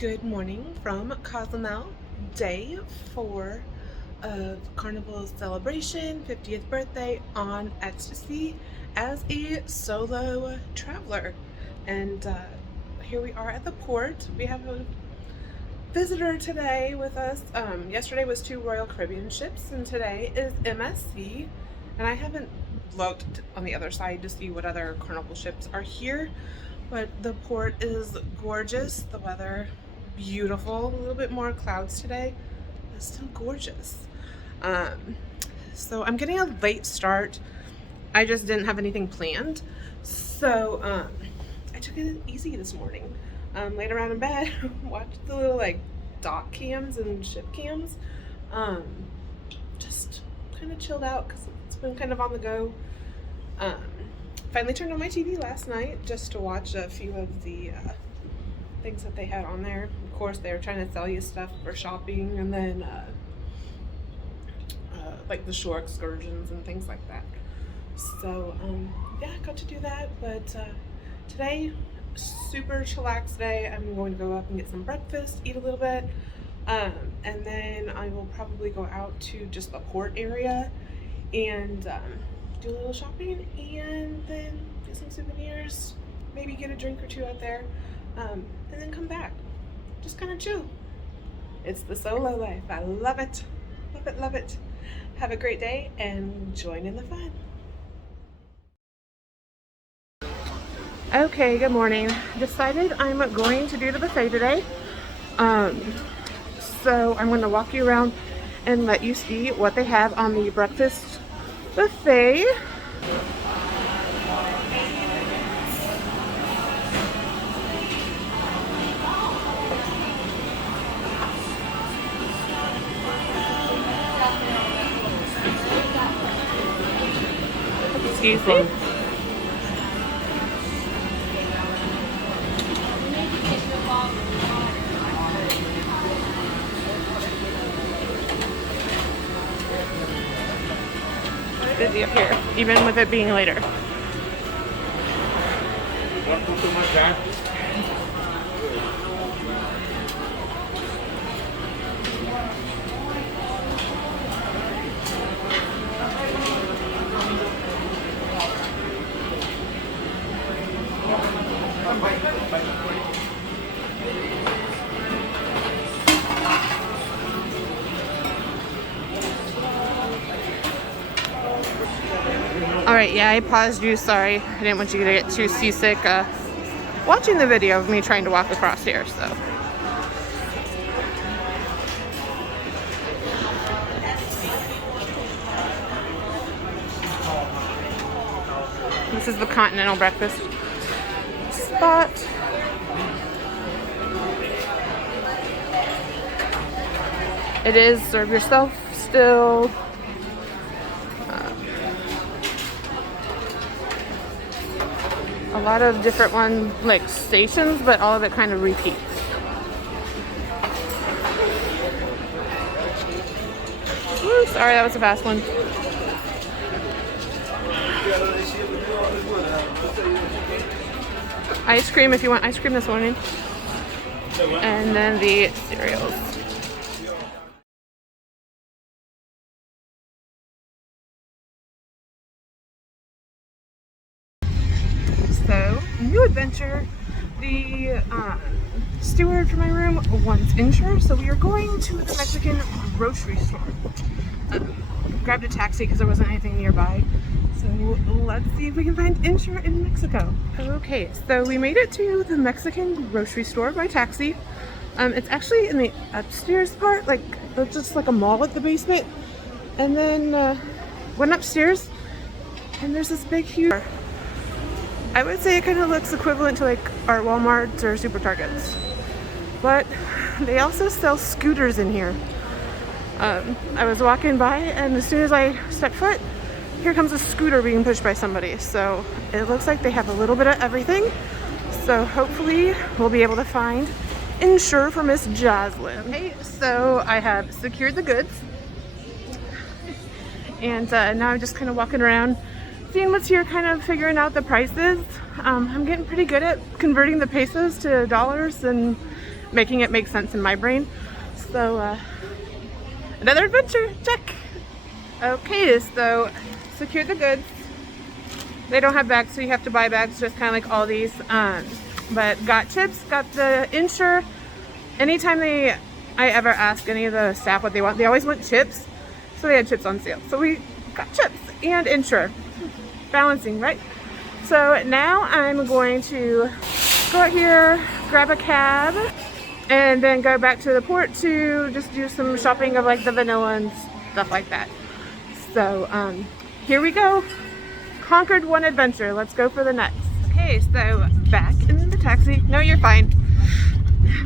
Good morning from Cozumel, day 4 of Carnival's celebration, 50th birthday on Ecstasy as a solo traveler. And here we are at the port. We have a visitor today with us. Yesterday was 2 Royal Caribbean ships and today is MSC. And I haven't looked on the other side to see what other Carnival ships are here, but the port is gorgeous. The weather beautiful, a little bit more clouds today, but still gorgeous. So I'm getting a late start. I just didn't have anything planned, so I took it easy this morning. Laid around in bed, watched the little like dock cams and ship cams. Just kind of chilled out because it's been kind of on the go. Finally turned on my TV last night just to watch a few of the things that they had on there. Of course, they were trying to sell you stuff for shopping, and then like the shore excursions and things like that. So yeah, I got to do that. But today, super chillax day. I'm going to go up and get some breakfast, eat a little bit, and then I will probably go out to just the port area and do a little shopping, and then get some souvenirs, maybe get a drink or two out there, and then come back. Just kind of chill. It's the solo life. I love it. Love it, love it. Have a great day and join in the fun. Okay, good morning. Decided I'm going to do the buffet today. So I'm going to walk you around and let you see what they have on the breakfast buffet. Excuse me. Busy up here, even with it being later. Alright, yeah, I paused you, sorry. I didn't want you to get too seasick watching the video of me trying to walk across here, so. This is the continental breakfast spot. It is serve yourself still. A lot of different like stations, but all of it kind of repeats. Woo, sorry, that was a fast one. Ice cream if you want ice cream this morning. And then the cereals. So, new adventure. The steward for my room wants insurance, so we are going to the Mexican grocery store. Grabbed a taxi because there wasn't anything nearby. So let's see if we can find insurance in Mexico. Okay, so we made it to the Mexican grocery store by taxi. It's actually in the upstairs part, like it's just like a mall at the basement. And then went upstairs, and there's this big, huge. I would say it kind of looks equivalent to like our Walmarts or Super Targets, but they also sell scooters in here. I was walking by, and as soon as I stepped foot, here comes a scooter being pushed by somebody. So it looks like they have a little bit of everything. So hopefully we'll be able to find insure for Miss Jocelyn. Okay, so I have secured the goods, and now I'm just kind of walking around seeing what's here, kind of figuring out the prices. I'm getting pretty good at converting the pesos to dollars and making it make sense in my brain. So another adventure, check. Okay, so secure the goods. They don't have bags, so you have to buy bags, just kind of like all these. But got chips, got the insure. Anytime I ever ask any of the staff what they want, they always want chips. So they had chips on sale. So we got chips and insure. Balancing, right? So now I'm going to go out here, grab a cab, and then go back to the port to just do some shopping of like the vanilla and stuff like that. So here we go. Conquered one adventure. Let's go for the next. Okay, so back in the taxi. No, you're fine.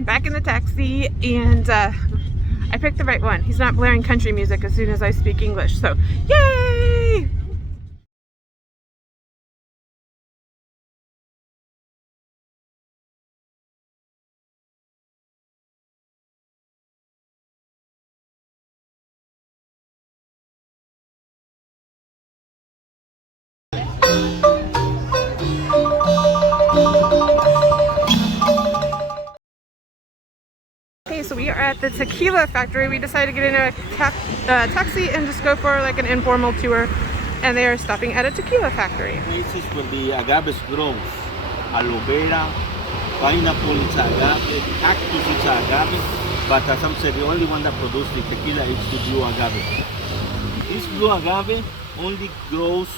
Back in the taxi, and I picked the right one. He's not blaring country music as soon as I speak English. So, yay! Okay, so we are at the Tequila factory. We decided to get in a taxi and just go for like an informal tour. And they are stopping at a tequila factory. Places where the agaves grows. Aloe vera, pineapple is agave, cactus is agave, but as I'm saying, the only one that produces the tequila is the blue agave. This blue agave only grows,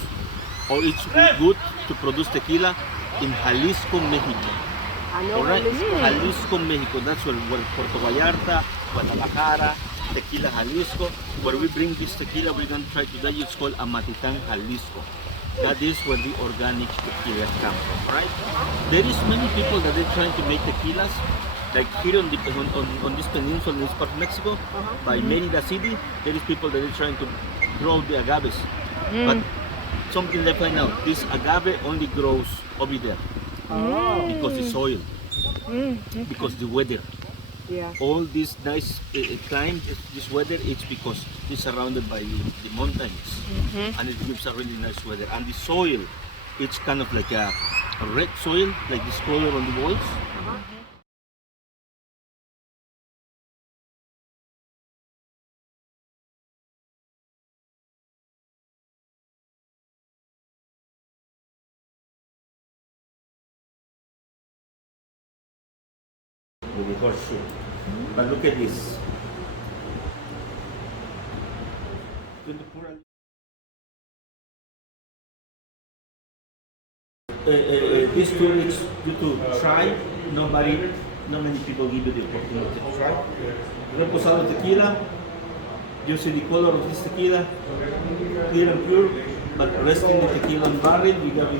or it's good to produce tequila in Jalisco, Mexico. Alright, Jalisco, Mexico. That's where Puerto Vallarta, Guadalajara, Tequila, Jalisco. Where we bring this tequila, we're going to try today. It's called Amatitan, Jalisco. That is where the organic tequila come from, right? There is many people that they're trying to make tequilas, like here on this peninsula, in this part of Mexico, by Merida City. There is people that are trying to grow the agaves, but something they find out: this agave only grows over there because the soil, because the weather. Yeah. All this nice climate, this weather, it's because it's surrounded by the mountains, and it gives a really nice weather. And the soil, it's kind of like a red soil, like this color on the walls. With the horseshoe. But look at this. This tour is due to try. Not many people give you the opportunity to try. Reposado tequila. You see the color of this tequila, clear and pure, but resting the tequila on barrel, we got the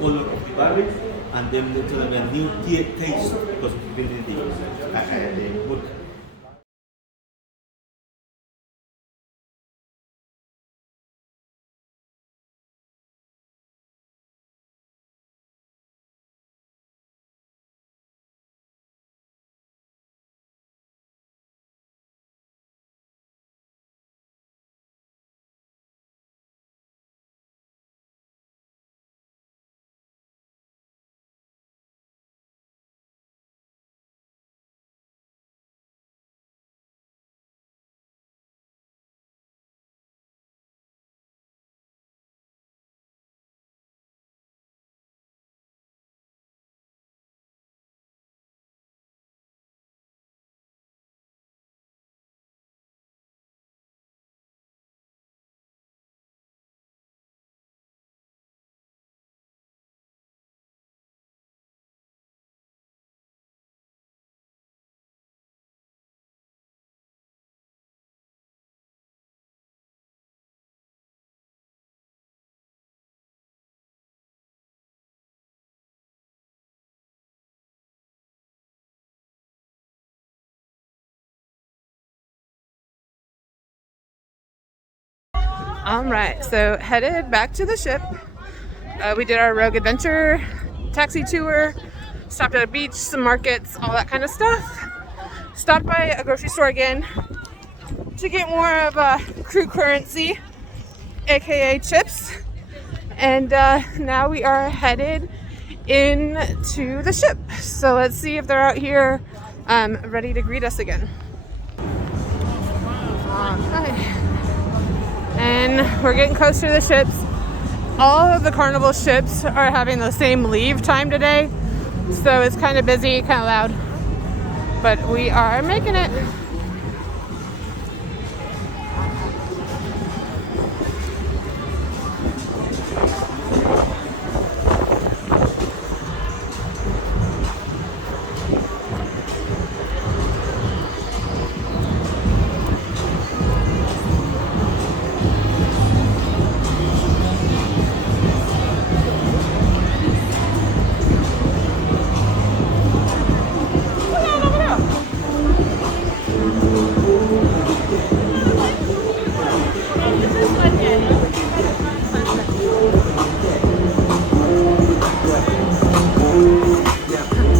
color of the barrel. And then they tell them a new taste because we're building the wood. All right, so headed back to the ship. We did our Rogue Adventure taxi tour, stopped at a beach, some markets, all that kind of stuff. Stopped by a grocery store again to get more of a crew currency, aka chips. And now we are headed into the ship. So let's see if they're out here ready to greet us again. Hi. And we're getting close to the ships. All of the Carnival ships are having the same leave time today, so it's kind of busy, kind of loud, but we are making it.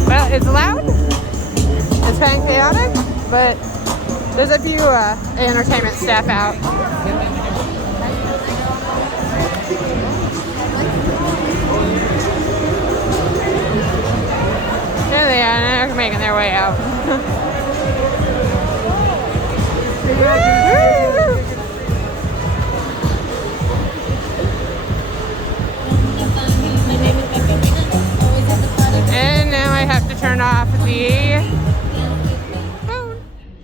Well, it's loud, it's kind of chaotic, but there's a few entertainment staff out. There they are, and they're making their way out. And now I have to turn off the phone.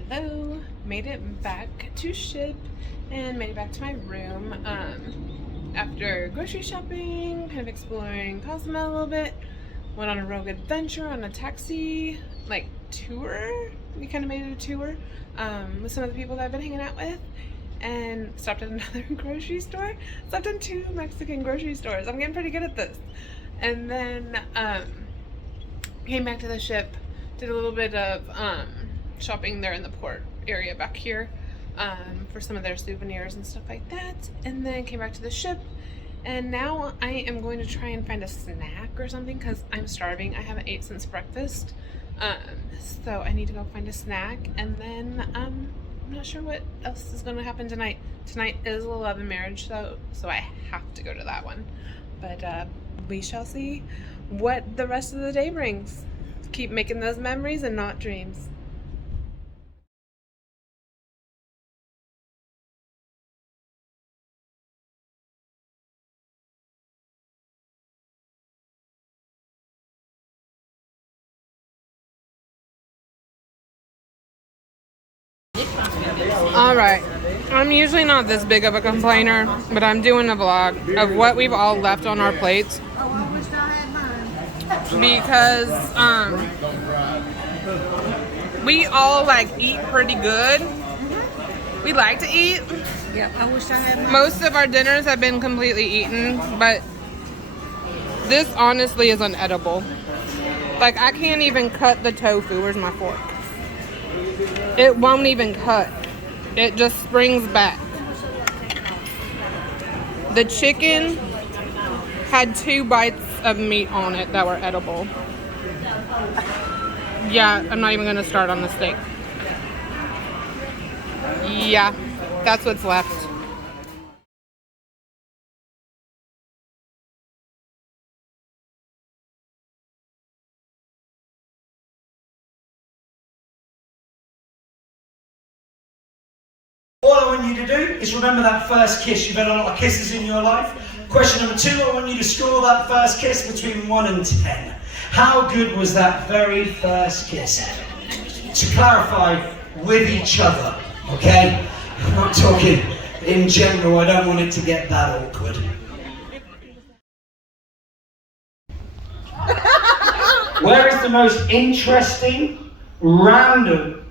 Hello, made it back to ship and made it back to my room after grocery shopping, kind of exploring Cozumel a little bit. Went on a rogue adventure on a taxi like tour. We kind of made it a tour with some of the people that I've been hanging out with, and stopped at another grocery store. Stopped in 2 Mexican grocery stores. I'm getting pretty good at this. And then came back to the ship, did a little bit of shopping there in the port area back here for some of their souvenirs and stuff like that, and then came back to the ship, and now I am going to try and find a snack or something because I'm starving. I haven't ate since breakfast, so I need to go find a snack, and then I'm not sure what else is going to happen tonight. Tonight is a love and marriage show, so I have to go to that one, but we shall see what the rest of the day brings. Keep making those memories and not dreams. Alright, I'm usually not this big of a complainer, but I'm doing a vlog of what we've all left on our plates. Because we all like eat pretty good. We like to eat. Yeah, I wish I had mine. Most of our dinners have been completely eaten, but this honestly is unedible. Like, I can't even cut the tofu. Where's my fork? It won't even cut. It just springs back. The chicken had 2 bites of meat on it that were edible. Yeah, I'm not even gonna start on the steak. Yeah, that's what's left. All I want you to do is remember that first kiss. You've had a lot of kisses in your life. Question number 2, I want you to score that first kiss between 1 and 10. How good was that very first kiss? To clarify, with each other, okay? I'm not talking in general, I don't want it to get that awkward. Where is the most interesting, random,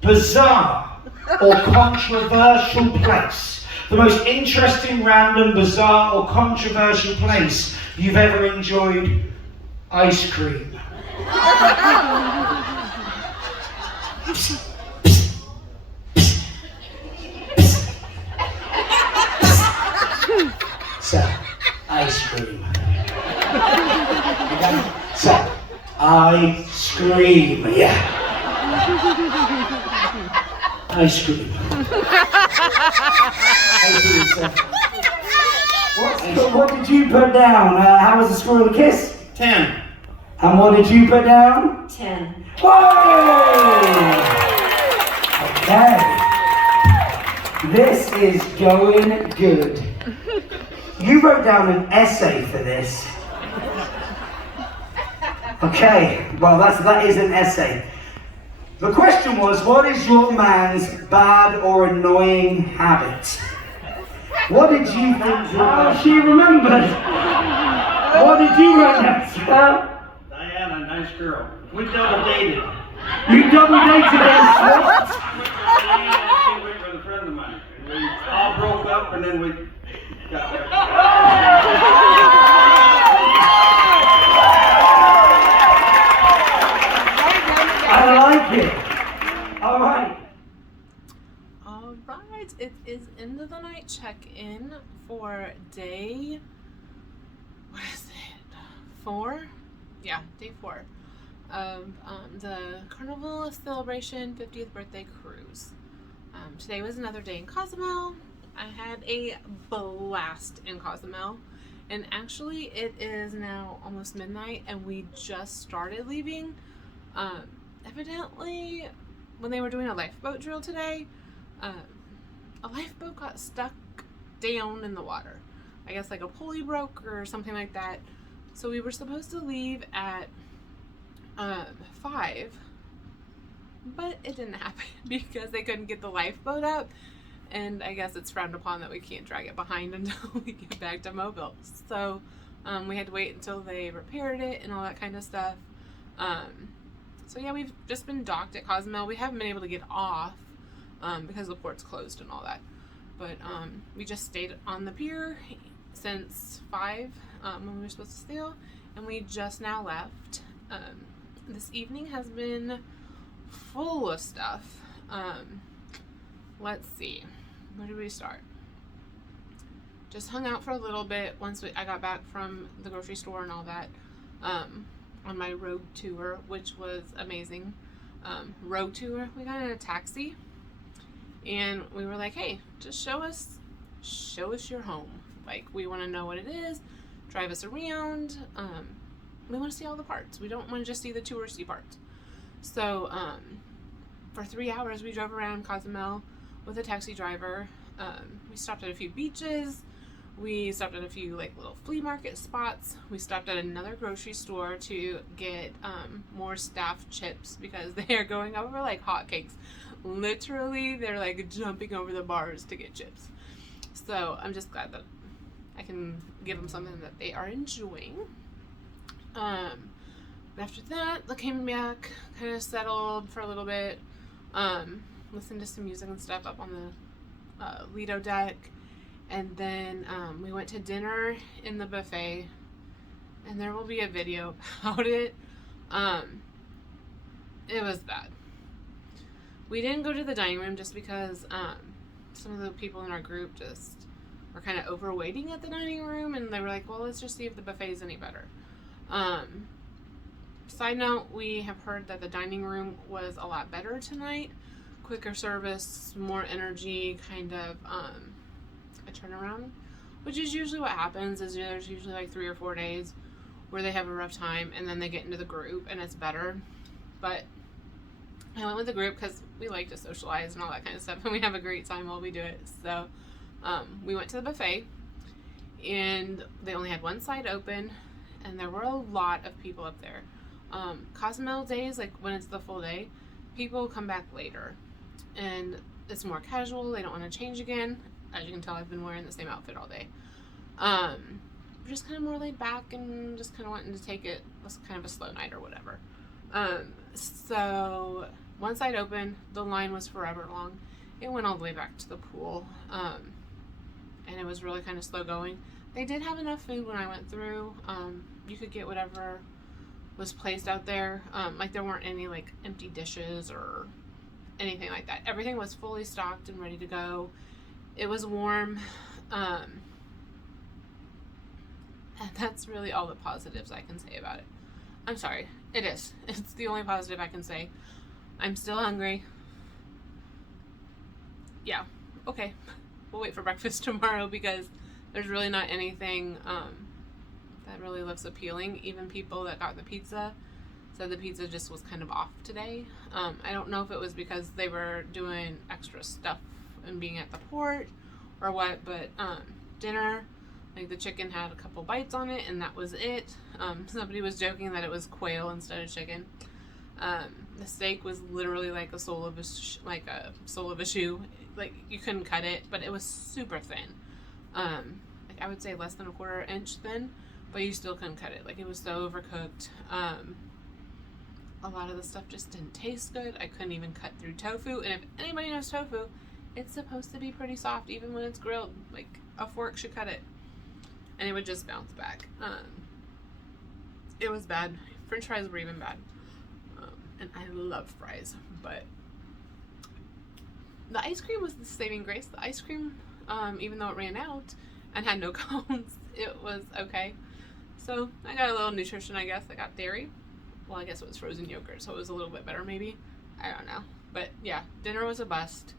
bizarre, or controversial place? The most interesting, random, bizarre, or controversial place you've ever enjoyed ice cream? So, ice cream. So, ice cream, yeah. Ice cream. What did you put down? How was the score of the kiss? 10. And what did you put down? 10. Whoa! Okay. This is going good. You wrote down an essay for this. Okay, well that is an essay. The question was, what is your man's bad or annoying habit? What did you think? Oh, she remembered. What did you write down, sir? Diana, nice girl. We double dated. You double dated us, what? She went with a friend of mine. And we all broke up and then we got back. I like it. All right. Alright, it is end of the night check-in for day, what is it, 4? Yeah, day 4 of the Carnival Celebration 50th Birthday Cruise. Today was another day in Cozumel. I had a blast in Cozumel, and actually it is now almost midnight and we just started leaving. Evidently, when they were doing a lifeboat drill today, a lifeboat got stuck down in the water. I guess like a pulley broke or something like that. So we were supposed to leave at 5, but it didn't happen because they couldn't get the lifeboat up, and I guess it's frowned upon that we can't drag it behind until we get back to Mobile. So we had to wait until they repaired it and all that kind of stuff. So yeah, we've just been docked at Cozumel. We haven't been able to get off because the port's closed and all that. But we just stayed on the pier since 5 when we were supposed to sail, and we just now left. This evening has been full of stuff. Let's see, where did we start? Just hung out for a little bit once I got back from the grocery store and all that. On my road tour, which was amazing. Road tour, we got in a taxi and we were like, hey, just show us your home. Like, we want to know what it is, drive us around. We want to see all the parts. We don't want to just see the touristy parts. So for 3 hours we drove around Cozumel with a taxi driver. We stopped at a few beaches. We stopped at a few like little flea market spots. We stopped at another grocery store to get more staff chips because they are going over like hotcakes. Literally, they're like jumping over the bars to get chips. So I'm just glad that I can give them something that they are enjoying. After that, I came back, kind of settled for a little bit, listened to some music and stuff up on the Lido deck. And then we went to dinner in the buffet, and there will be a video about it. It was bad. We didn't go to the dining room just because some of the people in our group just were kind of overweighting at the dining room, and they were like, well, let's just see if the buffet is any better. Side note, we have heard that the dining room was a lot better tonight. Quicker service, more energy, kind of a turnaround, which is usually what happens. Is there's usually like 3 or 4 days where they have a rough time and then they get into the group and it's better. But I went with the group because we like to socialize and all that kind of stuff, and we have a great time while we do it. So we went to the buffet, and they only had one side open, and there were a lot of people up there. Cozumel days, like when it's the full day, people come back later and it's more casual. They don't want to change again. As you can tell, I've been wearing the same outfit all day. We're just kind of more laid back and just kind of wanting to take it as kind of a slow night or whatever. So one side open, the line was forever long. It went all the way back to the pool, and it was really kind of slow going. They did have enough food when I went through. You could get whatever was placed out there. Like there weren't any like empty dishes or anything like that. Everything was fully stocked and ready to go. It was warm, and that's really all the positives I can say about it. I'm sorry, it is. It's the only positive I can say. I'm still hungry. Yeah, okay. We'll wait for breakfast tomorrow because there's really not anything that really looks appealing. Even people that got the pizza So the pizza just was kind of off today. I don't know if it was because they were doing extra stuff and being at the port or what, but dinner, like the chicken had a couple bites on it and that was it. Somebody was joking that it was quail instead of chicken. The steak was literally like a sole of a shoe. Like you couldn't cut it, but it was super thin. Like I would say less than a 1/4 inch thin, but you still couldn't cut it. Like it was so overcooked. A lot of the stuff just didn't taste good. I couldn't even cut through tofu, and if anybody knows tofu, it's supposed to be pretty soft even when it's grilled. Like a fork should cut it, and it would just bounce back. It was bad. French fries were even bad, and I love fries, but the ice cream was the saving grace. The ice cream, even though it ran out and had no cones, it was okay. So I got a little nutrition, I guess. I got dairy. Well, I guess it was frozen yogurt, so it was a little bit better, maybe. I don't know. But yeah, dinner was a bust.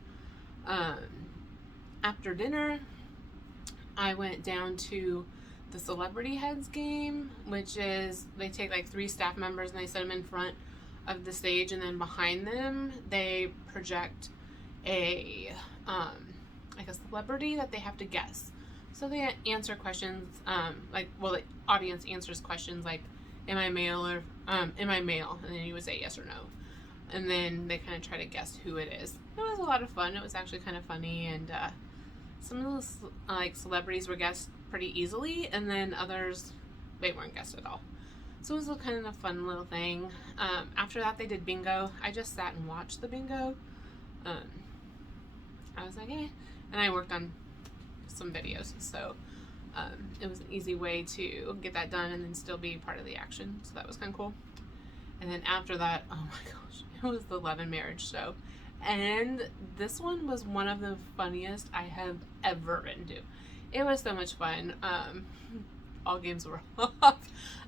After dinner, I went down to the Celebrity Heads game, which is they take like 3 staff members and they set them in front of the stage, and then behind them they project a like a celebrity that they have to guess. So they answer questions, the audience answers questions like, am I male or am I male? And then you would say yes or no. And then they kind of try to guess who it is. It was a lot of fun. It was actually kind of funny, and some of those celebrities were guessed pretty easily, and then others, they weren't guessed at all. So it was a kind of fun little thing. After that, they did bingo. I just sat and watched the bingo. I was like, eh. And I worked on some videos, so it was an easy way to get that done and then still be part of the action. So that was kind of cool. And then after that, oh my gosh, it was the Love and Marriage show. And this one was one of the funniest I have ever been to. It was so much fun. All games were off.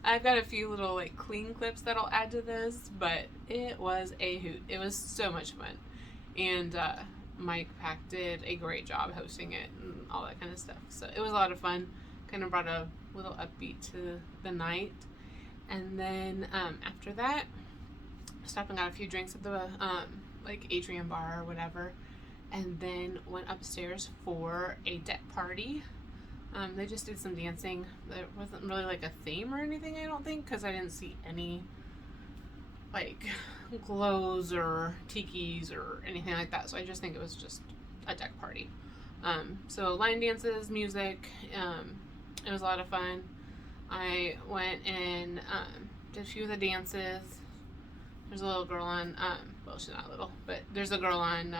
I've got a few little like clean clips that I'll add to this, but it was a hoot. It was so much fun. And Mike Pack did a great job hosting it and all that kind of stuff. So it was a lot of fun. Kind of brought a little upbeat to the night. And then after that, I stopped and got a few drinks at the like Atrium bar or whatever, and then went upstairs for a deck party. They just did some dancing. There wasn't really like a theme or anything, I don't think, because I didn't see any like glows or tikis or anything like that. So I just think it was just a deck party. So line dances, music. It was a lot of fun. I went and did a few of the dances. There's a little girl on, well, she's not little, but there's a girl on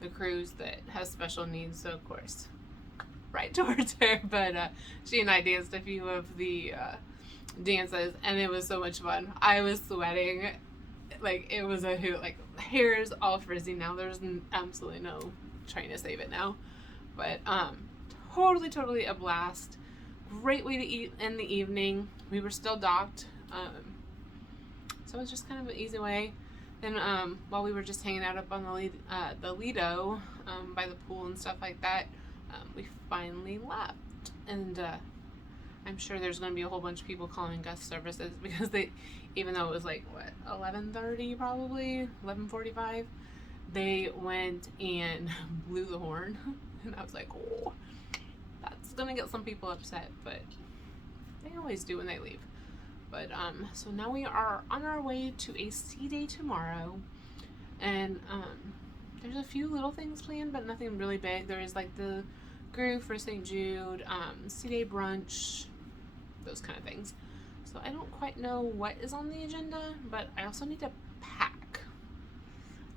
the cruise that has special needs, so of course, right towards her. But she and I danced a few of the dances, and it was so much fun. I was sweating. Like, it was a hoot. Like, hair's all frizzy now. There's absolutely no trying to save it now. But totally a blast. Great way to eat in the evening. We were still docked, so it was just kind of an easy way. Then while we were just hanging out up on the Lido by the pool and stuff like that, we finally left. And I'm sure there's going to be a whole bunch of people calling guest services because they, even though it was like what 11:30 probably 11:45, they went and blew the horn, and I was like, oh. That's gonna get some people upset, but they always do when they leave. But so now we are on our way to a sea day tomorrow, and there's a few little things planned, but nothing really big. There is like the Groove for St. Jude, sea day brunch, those kind of things. So I don't quite know what is on the agenda, but I also need to pack.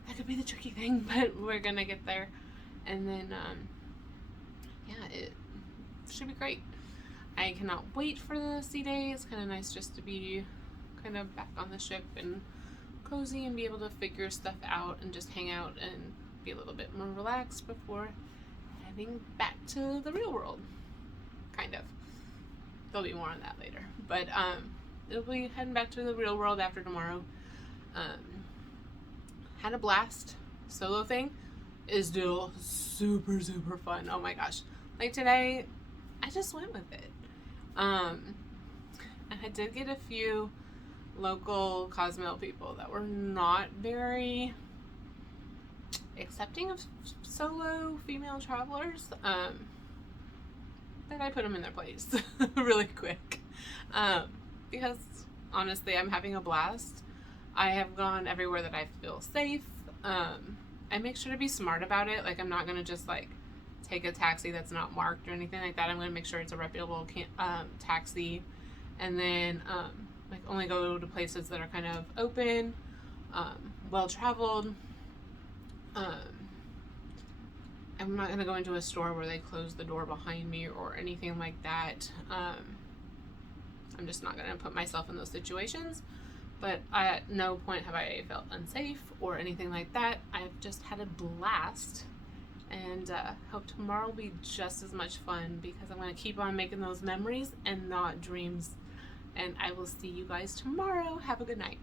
That could be the tricky thing, but we're gonna get there. And then yeah, it should be great. I cannot wait for the sea day. It's kind of nice just to be kind of back on the ship and cozy and be able to figure stuff out and just hang out and be a little bit more relaxed before heading back to the real world. Kind of. There'll be more on that later. But it'll be heading back to the real world after tomorrow. Had a blast. Solo thing is still super fun. Oh my gosh. Like today, I just went with it. And I did get a few local Cozumel people that were not very accepting of solo female travelers, that I put them in their place really quick, because honestly I'm having a blast. I have gone everywhere that I feel safe. I make sure to be smart about it. Like, I'm not gonna just like take a taxi that's not marked or anything like that. I'm gonna make sure it's a reputable taxi, and then like only go to places that are kind of open, well traveled. I'm not gonna go into a store where they close the door behind me or anything like that. I'm just not gonna put myself in those situations. But at no point have I felt unsafe or anything like that. I've just had a blast, and hope tomorrow will be just as much fun, because I'm going to keep on making those memories and not dreams. And I will see you guys tomorrow. Have a good night.